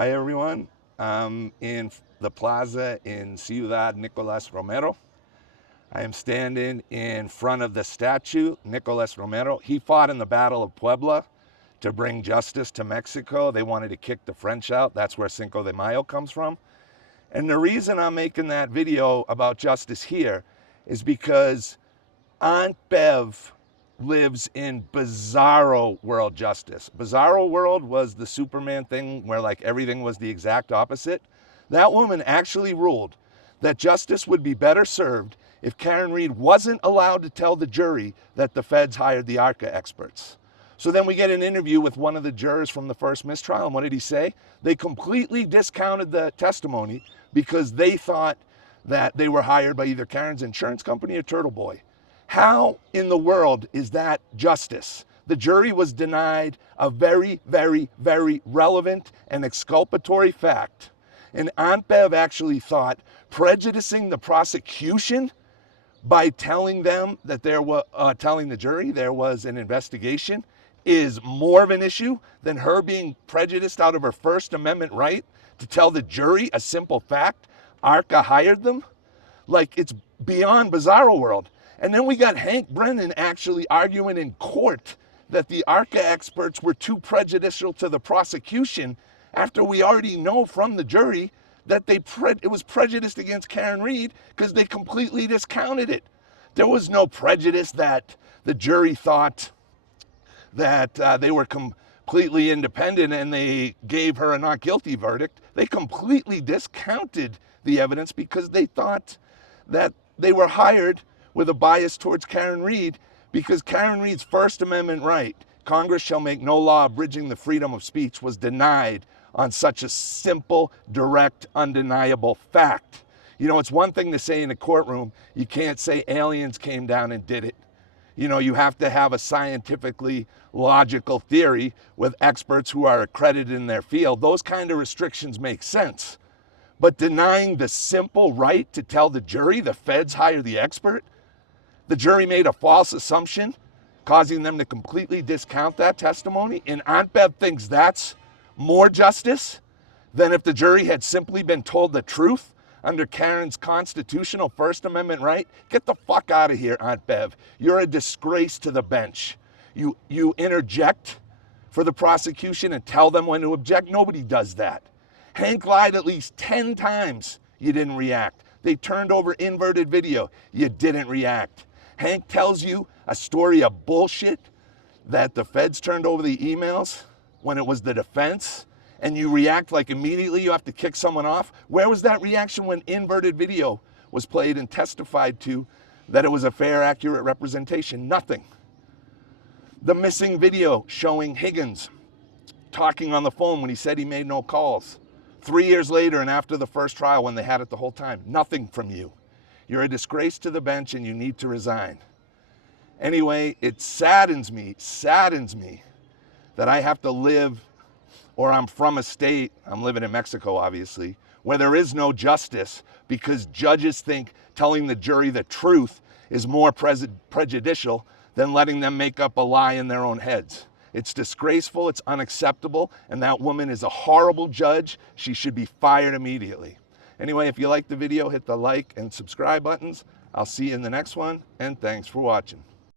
Hi everyone, I'm in the plaza in Ciudad Nicolas Romero. I am standing in front of the statue, Nicolas Romero. He fought in the Battle of Puebla to bring justice to Mexico. They wanted to kick the French out. That's where Cinco de Mayo comes from. And the reason I'm making that video about justice here is because Aunt Bev lives in Bizarro World Justice. Bizarro World was the Superman thing where like everything was the exact opposite. That woman actually ruled that justice would be better served if Karen Read wasn't allowed to tell the jury that the feds hired the ARCCA experts. So then we get an interview with one of the jurors from the first mistrial, and what did he say? They completely discounted the testimony because they thought that they were hired by either Karen's insurance company or TurtleBoy. How in the world is that justice? The jury was denied a very, very, very relevant and exculpatory fact. And Aunt Bev actually thought prejudicing the prosecution by telling them that telling the jury there was an investigation is more of an issue than her being prejudiced out of her First Amendment right to tell the jury a simple fact. ARCCA hired them. Like, it's beyond Bizarro World. And then we got Hank Brennan actually arguing in court that the ARCCA experts were too prejudicial to the prosecution after we already know from the jury that it was prejudiced against Karen Read because they completely discounted it. There was no prejudice that the jury thought that they were completely independent and they gave her a not guilty verdict. They completely discounted the evidence because they thought that they were hired with a bias towards Karen Read because Karen Read's First Amendment right, Congress shall make no law abridging the freedom of speech, was denied on such a simple, direct, undeniable fact. You know, it's one thing to say in a courtroom, you can't say aliens came down and did it. You know, you have to have a scientifically logical theory with experts who are accredited in their field. Those kind of restrictions make sense. But denying the simple right to tell the jury the feds hired the expert, the jury made a false assumption, causing them to completely discount that testimony. And Aunt Bev thinks that's more justice than if the jury had simply been told the truth under Karen's constitutional First Amendment right. Get the fuck out of here, Aunt Bev. You're a disgrace to the bench. You interject for the prosecution and tell them when to object. Nobody does that. Hank lied at least 10 times. You didn't react. They turned over inverted video. You didn't react. Hank tells you a story of bullshit that the feds turned over the emails when it was the defense, and you react like immediately you have to kick someone off. Where was that reaction when inverted video was played and testified to that it was a fair, accurate representation? Nothing. The missing video showing Higgins talking on the phone when he said he made no calls. 3 years later and after the first trial when they had it the whole time, nothing from you. You're a disgrace to the bench and you need to resign. Anyway, it saddens me that I have to live, or I'm from a state, I'm living in Mexico obviously, where there is no justice because judges think telling the jury the truth is more prejudicial than letting them make up a lie in their own heads. It's disgraceful, it's unacceptable, and that woman is a horrible judge. She should be fired immediately. Anyway, if you like the video, hit the like and subscribe buttons. I'll see you in the next one, and thanks for watching.